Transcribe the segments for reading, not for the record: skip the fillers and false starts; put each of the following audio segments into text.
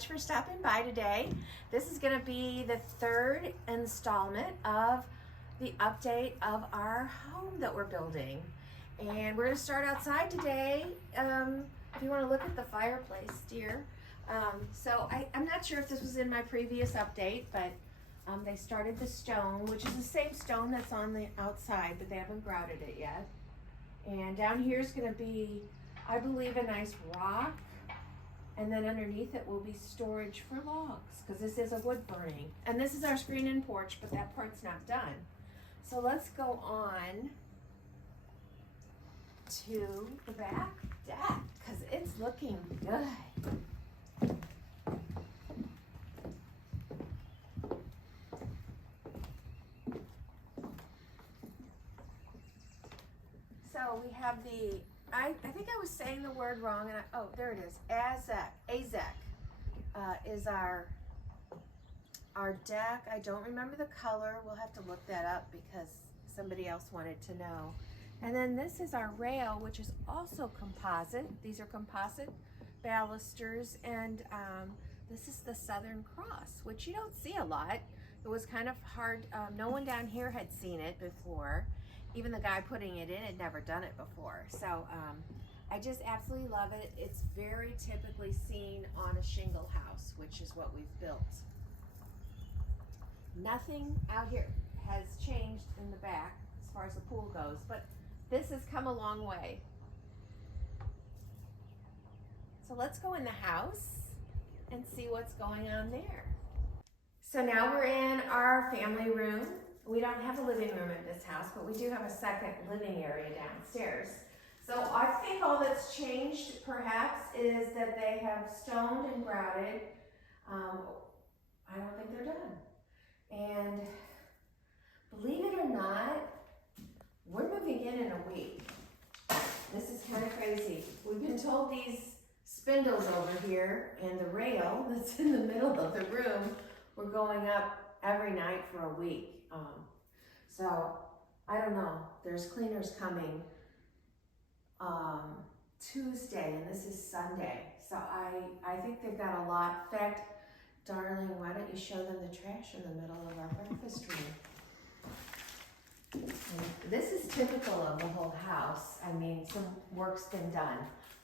much for stopping by today. This is going to be the third installment of the update of our home that we're building. And we're going to start outside today. If you want to look at the fireplace, dear. I'm not sure if this was in my previous update, but they started the stone, which is the same stone that's on the outside, but they haven't grouted it yet. And down here is going to be, I believe, a nice rock. And then underneath it will be storage for logs, because this is a wood burning. And this is our screen and porch, but that part's not done. So let's go on to the back deck, because it's looking good. So we have the, I think I was saying the word wrong, and oh, there it is. Azek is our deck. I don't remember the color. We'll have to look that up because somebody else wanted to know. And then this is our rail, which is also composite. These are composite balusters, and this is the Southern Cross, which you don't see a lot. It was kind of hard. No one down here had seen it before. Even the guy putting it in had never done it before. So I just absolutely love it. It's very typically seen on a shingle house, which is what we've built. Nothing out here has changed in the back as far as the pool goes, but this has come a long way. So let's go in the house and see what's going on there. So now we're in our family room. We don't have a living room at this house, but we do have a second living area downstairs. So I think all that's changed perhaps is that they have stoned and grouted. I don't think they're done. And believe it or not, we're moving in a week. This is kind of crazy. We've been told these spindles over here and the rail that's in the middle of the room, we're going up every night for a week. So I don't know, there's cleaners coming Tuesday, and this is Sunday. So I think they've got a lot. In fact, darling, why don't you show them the trash in the middle of our breakfast room? And this is typical of the whole house. I mean, some work's been done.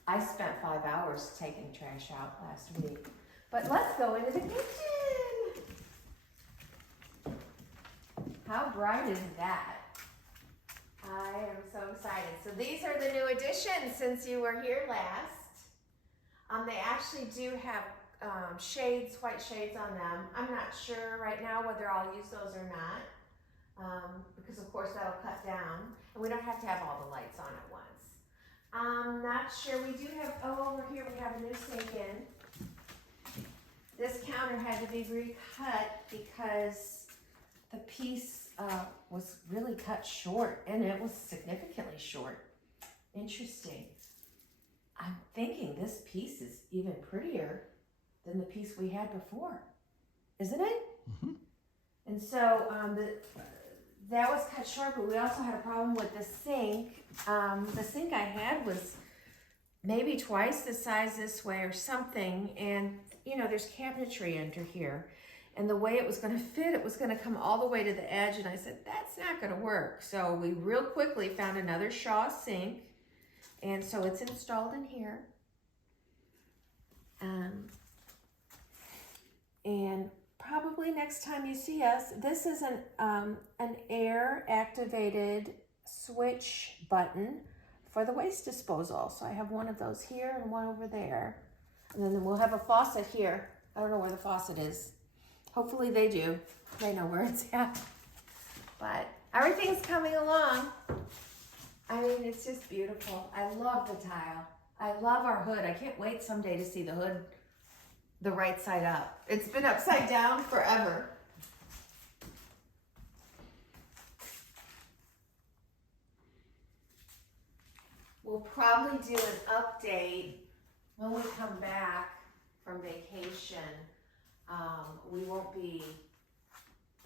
I spent 5 hours taking trash out last week. But let's go into the kitchen. How bright is that? I am so excited. So these are the new additions since you were here last. They actually do have shades, white shades on them. I'm not sure right now whether I'll use those or not, because of course that'll cut down, and we don't have to have all the lights on at once. I'm not sure. We do have, over here we have a new sink in. This counter had to be recut because the piece was really cut short, and it was significantly short. Interesting. I'm thinking this piece is even prettier than the piece we had before, isn't it? Mm-hmm. And so that was cut short, but we also had a problem with the sink. The sink I had was maybe twice the size this way or something, and you know, there's cabinetry under here. And the way it was going to fit, it was going to come all the way to the edge. And I said, that's not going to work. So we real quickly found another Shaw sink. And so it's installed in here. And probably next time you see us, this is an air activated switch button for the waste disposal. So I have one of those here and one over there. And then we'll have a faucet here. I don't know where the faucet is. Hopefully they do. They know where it's at. But everything's coming along. I mean, it's just beautiful. I love the tile. I love our hood. I can't wait someday to see the hood the right side up. It's been upside down forever. We'll probably do an update when we come back from vacation. We won't be,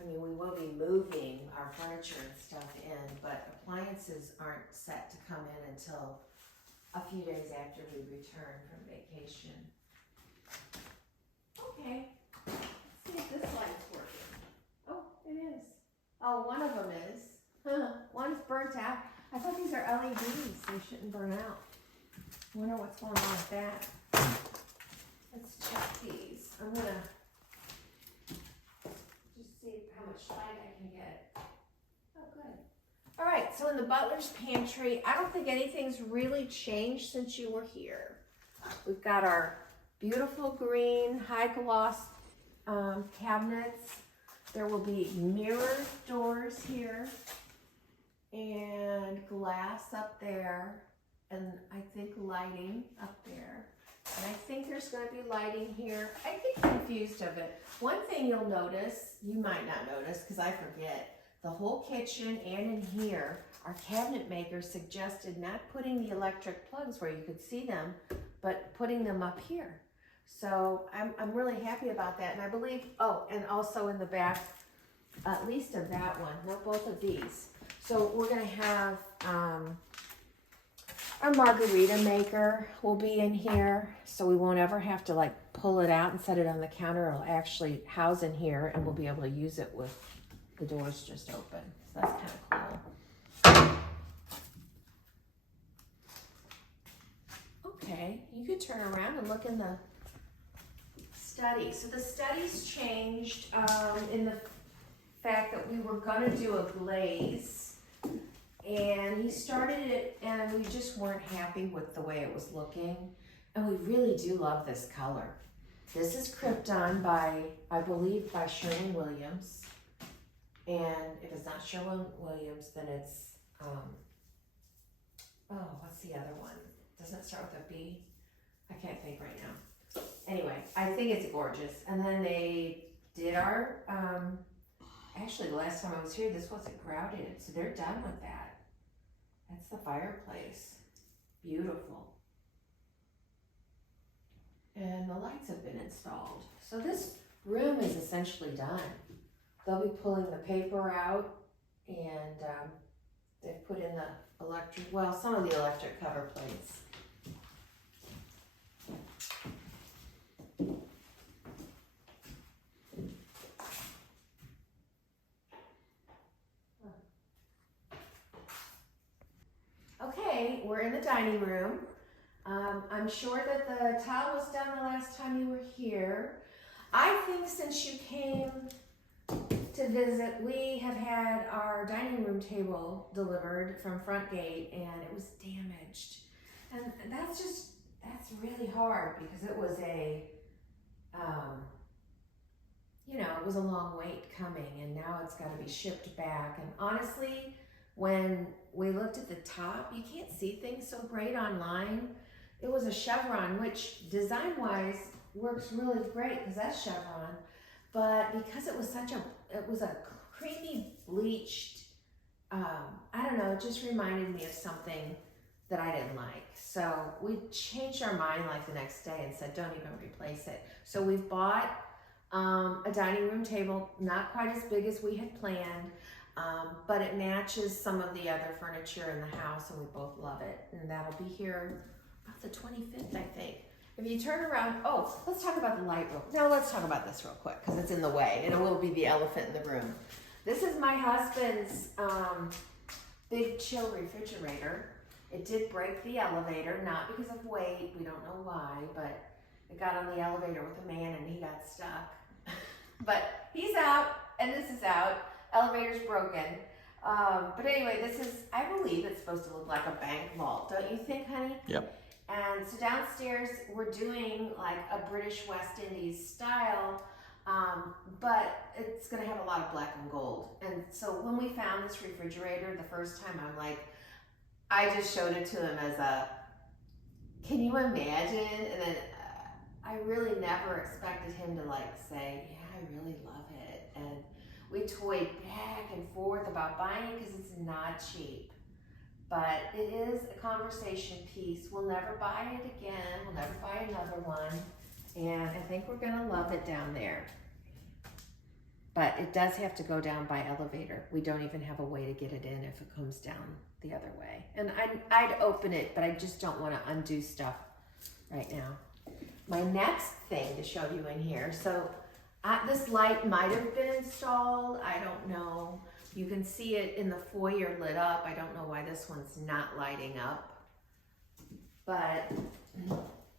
we will be moving our furniture and stuff in, but appliances aren't set to come in until a few days after we return from vacation. Oh, Oh, one of them is. One's burnt out. I thought these are LEDs. They shouldn't burn out. I wonder what's going on with that. Let's check these. I'm gonna just see how much light I can get. Oh, good. All right, so in the butler's pantry, I don't think anything's really changed since you were here. We've got our beautiful green high gloss cabinets. There will be mirrored doors here and glass up there, and I think lighting up there. And I think there's going to be lighting here. I get confused of it. One thing you'll notice, you might not notice because I forget, the whole kitchen and in here, our cabinet maker suggested not putting the electric plugs where you could see them, but putting them up here. So I'm really happy about that. And I believe, oh, and also in the back, at least of that one, no, both of these. So we're going to have our margarita maker will be in here, so we won't ever have to like pull it out and set it on the counter. It'll actually house in here, and we'll be able to use it with the doors just open. So that's kind of cool. Okay, you could turn around and look in the study. So the study's changed in the fact that we were gonna do a glaze, and he started it and we just weren't happy with the way it was looking, and we really do love this color. This is Krypton by, I believe, by Sherwin-Williams, and if it's not Sherwin-Williams, then it's oh, what's the other one? Doesn't it start with a B? I can't think right now. Anyway, I think it's gorgeous. And then they did our actually, the last time I was here, this wasn't grouted, so they're done with that. That's the fireplace. Beautiful. And the lights have been installed. So this room is essentially done. They'll be pulling the paper out, and they've put in the electric, well, some of the electric cover plates. Okay, we're in the dining room. I'm sure that the tile was done the last time you were here. I think since you came to visit, we have had our dining room table delivered from Front Gate, and it was damaged. And that's really hard because it was a, it was a long wait coming, and now it's got to be shipped back. And honestly, when we looked at the top, you can't see things so great online. It was a chevron, which design-wise works really great because that's chevron. But because it was it was a creamy bleached, I don't know, it just reminded me of something that I didn't like. So we changed our mind like the next day and said, don't even replace it. So we've bought a dining room table, not quite as big as we had planned, but it matches some of the other furniture in the house, and we both love it. And that'll be here about the 25th, I think. If you turn around, oh, let's talk about the light real quick. No, let's talk about this real quick because it's in the way, and it will be the elephant in the room. This is my husband's big chill refrigerator. It did break the elevator, not because of weight, we don't know why, but it got on the elevator with a man and he got stuck. But he's out, and this is out. Elevator's broken. But anyway, this is, I believe it's supposed to look like a bank vault, don't you think, honey? Yep. And so downstairs, we're doing like a British West Indies style, but it's gonna have a lot of black and gold. And so when we found this refrigerator the first time, I'm like, I just showed it to him as a, can you imagine? And then I really never expected him to like say, yeah, I really love it. And we toyed back and forth about buying it because it's not cheap. But it is a conversation piece. We'll never buy it again. We'll never buy another one. And I think we're gonna love it down there. But it does have to go down by elevator. We don't even have a way to get it in if it comes down the other way. And I'd open it, but I just don't wanna undo stuff right now. My next thing to show you in here, so this light might have been installed, I don't know. You can see it in the foyer lit up. I don't know why this one's not lighting up. But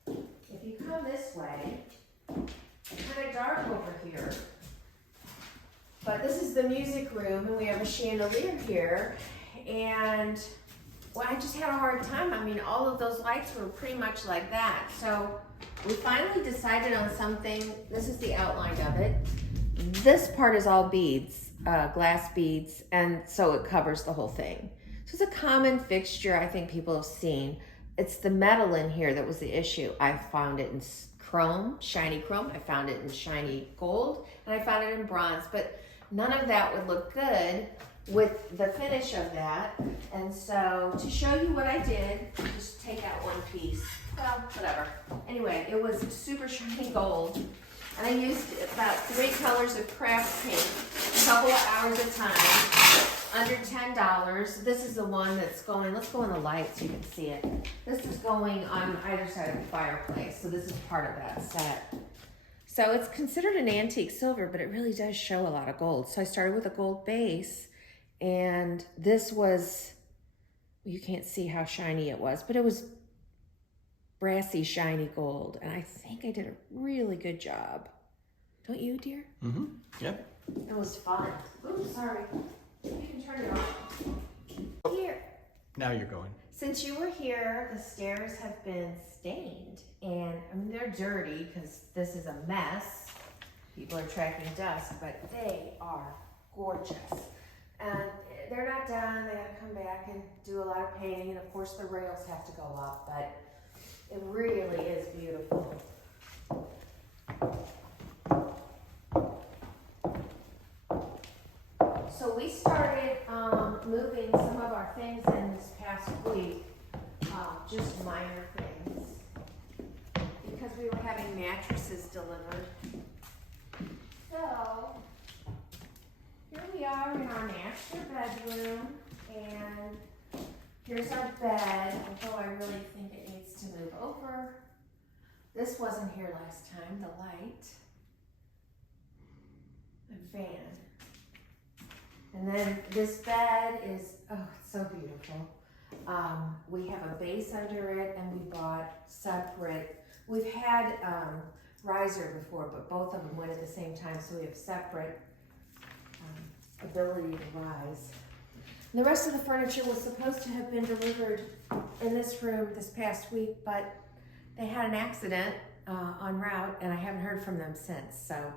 if you come this way, it's kind of dark over here. But this is the music room, and we have a chandelier here. And well, I just had a hard time. I mean, all of those lights were pretty much like that. So we finally decided on something. This is the outline of it. This part is all beads, glass beads, and so it covers the whole thing. So it's a common fixture I think people have seen. It's the metal in here that was the issue. I found it in chrome, shiny chrome. I found it in shiny gold, and I found it in bronze, but none of that would look good with the finish of that. And so to show you what I did, just take out one piece. Well, whatever. Anyway, it was super shiny gold. And I used about 3 colors of craft paint, a couple of hours at a time, under $10. This is the one that's going, let's go in the light so you can see it. This is going on either side of the fireplace, so this is part of that set. So it's considered an antique silver, but it really does show a lot of gold. So I started with a gold base, and this was, you can't see how shiny it was, but it was brassy, shiny gold. And I think I did a really good job. Don't you, dear? Mm-hmm. Yep. It was fun. Oops, sorry. You can turn it off. Here. Now you're going. Since you were here, the stairs have been stained. And I mean, they're dirty because this is a mess. People are tracking dust, but they are gorgeous. And they're not done. They have to come back and do a lot of painting. And of course the rails have to go up, but it really is beautiful. So we started moving some of our things in this past week, just minor things, because we were having mattresses delivered. So here we are in our master bedroom, and here's our bed, although I really think it needs to move over. This wasn't here last time, the light. A fan. And then this bed is, oh, it's so beautiful. We have a base under it, and we bought separate. We've had riser before, but both of them went at the same time, so we have separate ability to rise. And the rest of the furniture was supposed to have been delivered in this room this past week, but they had an accident en route, and I haven't heard from them since, so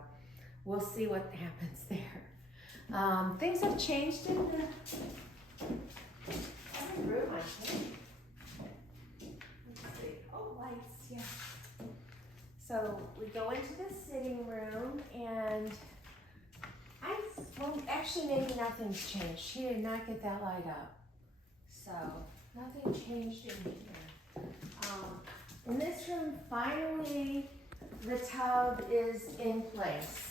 we'll see what happens there. Things have changed in the room, I think. Let's see. Oh, lights, yeah. So we go into the sitting room, and well, actually maybe nothing's changed. She did not get that light up. So nothing changed in here. In this room, finally, the tub is in place.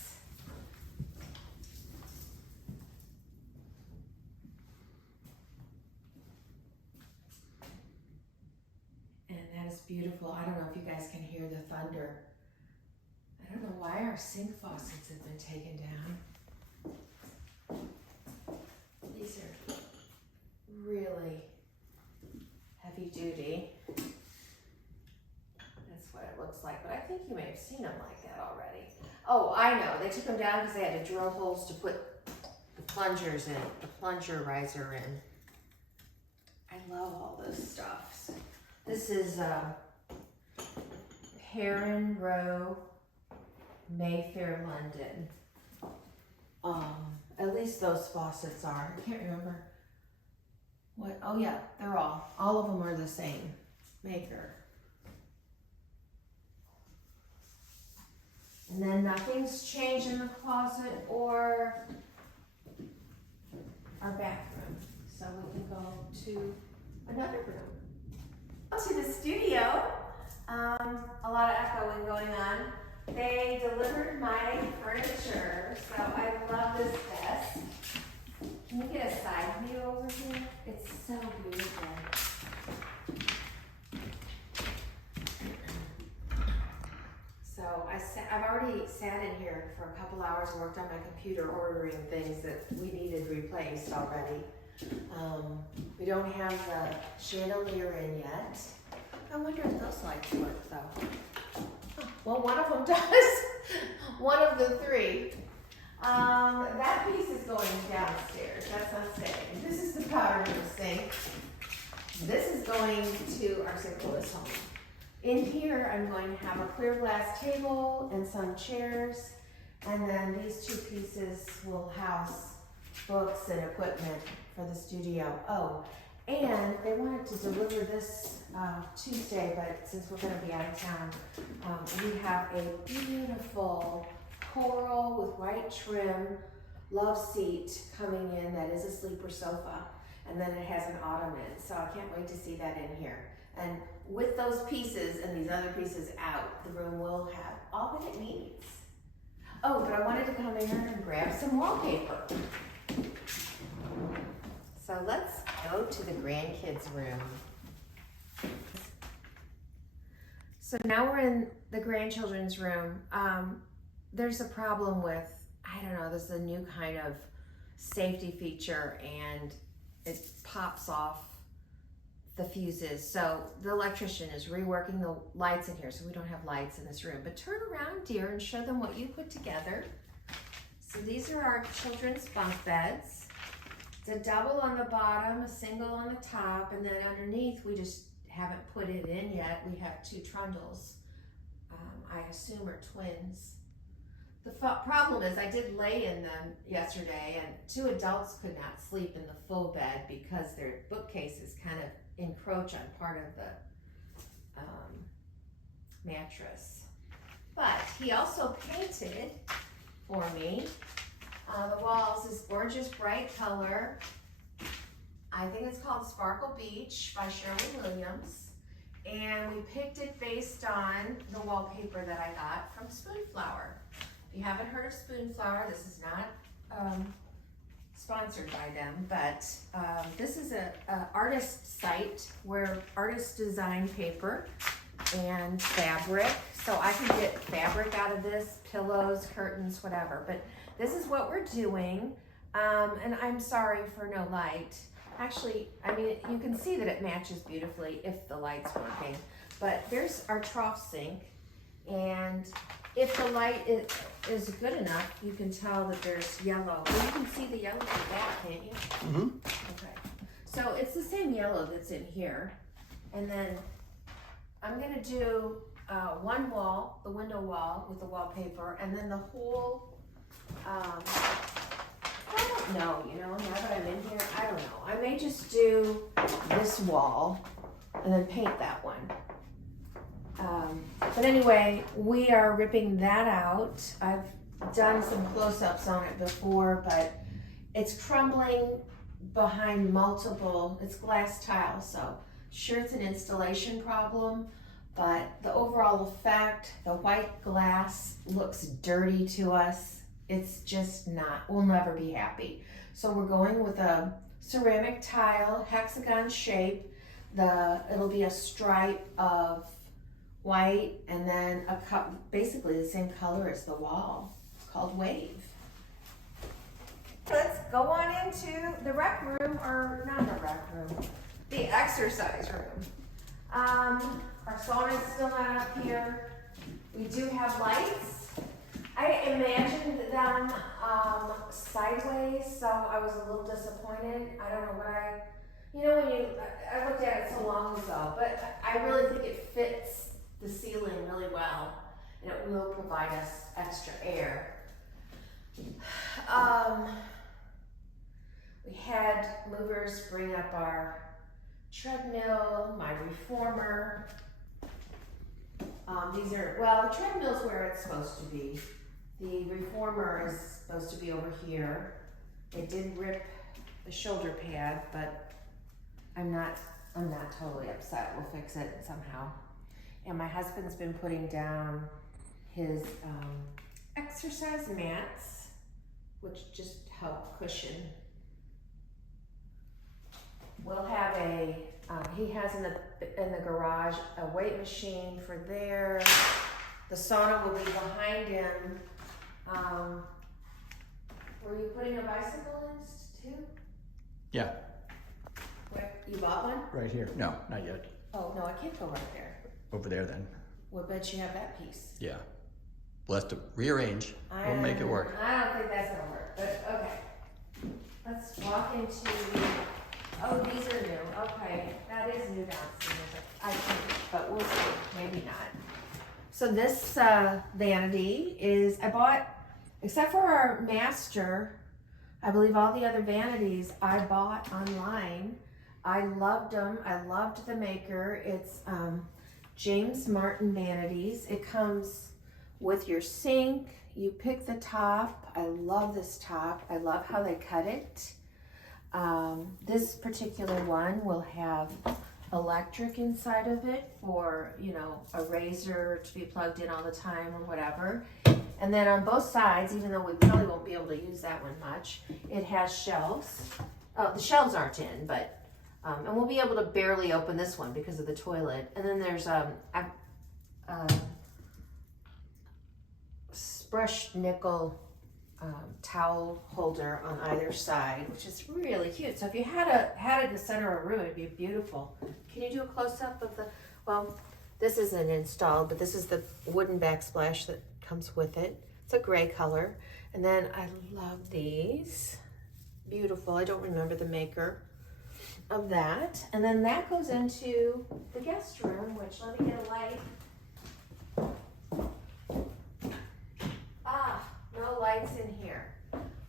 Is beautiful. I don't know if you guys can hear the thunder. I don't know why our sink faucets have been taken down. These are really heavy duty. That's what it looks like, but I think you may have seen them like that already. Oh, I know. They took them down because they had to drill holes to put the plungers in, the plunger riser in. I love all this stuff. This is Heron Row, Mayfair, London. At least those faucets are. I can't remember what. Oh yeah, they're all of them are the same maker. And then nothing's changed in the closet or our bathroom. So we can go to another room. To the studio, a lot of echoing going on. They delivered my furniture, so I love this desk. Can you get a side view over here? It's so beautiful. So I've already sat in in here for a couple hours and worked on my computer ordering things that we needed replaced already. We don't have the chandelier in yet. I wonder if those lights work though. Oh, well, one of them does. One of the three. That piece is going downstairs. That's on stage. This is the powder room sink. This is going to our St. Louis home. In here, I'm going to have a clear glass table and some chairs, and then these two pieces will house books and equipment for the studio. Oh, and they wanted to deliver this Tuesday, but since we're going to be out of town, we have a beautiful coral with white trim love seat coming in that is a sleeper sofa, and then it has an ottoman, so I can't wait to see that in here. And with those pieces and these other pieces out, the room will have all that it needs. Oh, but I wanted to come in here and grab some wallpaper. So let's go to the grandkids' room. So now we're in the grandchildren's room. There's a problem with, I don't know, there's a new kind of safety feature and it pops off the fuses. So the electrician is reworking the lights in here, so we don't have lights in this room. But turn around, dear, and show them what you put together. So these are our children's bunk beds. It's a double on the bottom, a single on the top, and then underneath we just haven't put it in yet. We have two trundles. I assume are twins. The problem is I did lay in them yesterday, and two adults could not sleep in the full bed because their bookcases kind of encroach on part of the mattress. But he also painted for me the walls this gorgeous bright color. I think it's called Sparkle Beach by Sherwin Williams. And we picked it based on the wallpaper that I got from Spoonflower. If you haven't heard of Spoonflower, this is not sponsored by them, but this is a artist site where artists design paper and fabric. So I can get fabric out of this, pillows, curtains, whatever. But this is what we're doing. And I'm sorry for no light. Actually, I mean, you can see that it matches beautifully if the light's working. But there's our trough sink. And if the light is good enough, you can tell that there's yellow. Well, you can see the yellow from that, can't you? Mm-hmm. Okay. So it's the same yellow that's in here. And then I'm gonna do one wall, the window wall with the wallpaper, and then the whole, I don't know, you know, now that I'm in here, I don't know. I may just do this wall and then paint that one. But anyway, we are ripping that out. I've done some close-ups on it before, but it's crumbling behind multiple, it's glass tile, so sure it's an installation problem, but the overall effect, the white glass looks dirty to us. It's just not, we'll never be happy. So we're going with a ceramic tile, hexagon shape. It'll be a stripe of white and then basically the same color as the wall, called Wave. Let's go on into the rec room, or not the rec room, the exercise room. Our sauna's still not up here. We do have lights. I imagined them sideways, so I was a little disappointed. I don't know what I looked at it so long ago, but I really think it fits the ceiling really well, and it will provide us extra air. We had movers bring up our treadmill, my reformer. The treadmill's where it's supposed to be. The reformer is supposed to be over here. It did rip the shoulder pad, but I'm not totally upset. We'll fix it somehow. And my husband's been putting down his exercise mats, which just help cushion. We'll have he has in the garage a weight machine for there. The sauna will be behind him. Were you putting a bicycle in too? Yeah, Where, you bought one? right here. No, not yet. Oh, no, I can't go right there. Over there then. We'll bet you have that piece. Yeah. We'll have to rearrange. We'll make it work. I don't think that's gonna work, but okay. Let's walk into the, oh, these are new. Okay, that is new downstairs, I think, but we'll see, maybe not. So this vanity is, I bought, except for our master, I believe all the other vanities I bought online. I loved them. I loved the maker. It's James Martin Vanities. It comes with your sink. You pick the top. I love this top. I love how they cut it. This particular one will have electric inside of it for, you know, a razor to be plugged in all the time or whatever. And then on both sides, even though we probably won't be able to use that one much, it has shelves. Oh, the shelves aren't in, but, and we'll be able to barely open this one because of the toilet. And then there's brushed nickel towel holder on either side, which is really cute. So if you had it in the center of a room, it'd be beautiful. Can you do a close-up of the, well, this isn't installed, but this is the wooden backsplash that comes with it. It's a gray color. And then I love these. Beautiful. I don't remember the maker of that. And then that goes into the guest room, which, let me get a light. No lights in here.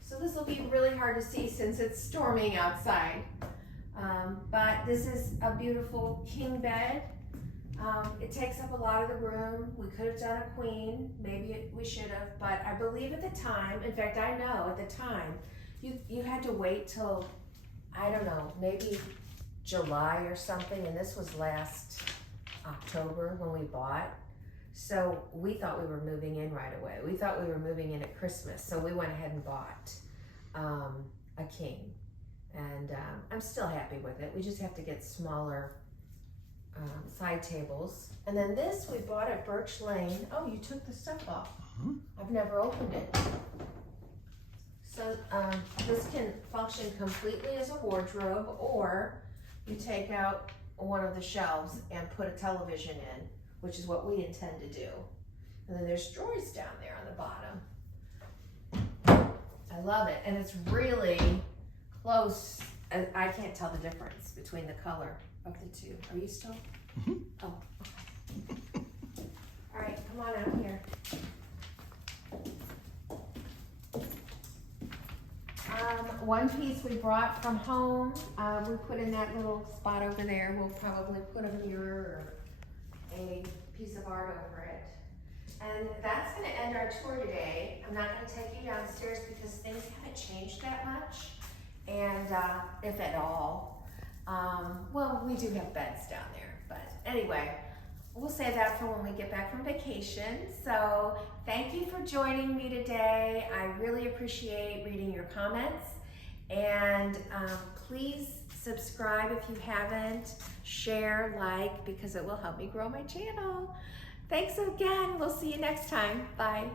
So this will be really hard to see since it's storming outside. But this is a beautiful king bed. It takes up a lot of the room. We could have done a queen, maybe we should have, but I believe at the time, in fact I know at the time, you had to wait till, I don't know, maybe July or something, and this was last October when we bought. So we thought we were moving in right away. We thought we were moving in at Christmas, so we went ahead and bought a king. And I'm still happy with it. We just have to get smaller side tables. And then this we bought at Birch Lane. Oh, you took the stuff off. I've never opened it. So this can function completely as a wardrobe, or you take out one of the shelves and put a television in, which is what we intend to do. And then there's drawers down there on the bottom. I love it, and it's really close. I can't tell the difference between the color of the two. Are you still? Oh, okay. All right, come on out here. One piece we brought from home, we put in that little spot over there. We'll probably put a mirror or a piece of art over it. And that's going to end our tour today. I'm not going to take you downstairs because things haven't changed that much, and if at all. Well, we do have beds down there, but anyway, we'll save that for when we get back from vacation. So thank you for joining me today. I really appreciate reading your comments, and please subscribe if you haven't, share, like, because it will help me grow my channel. Thanks again. We'll see you next time. Bye.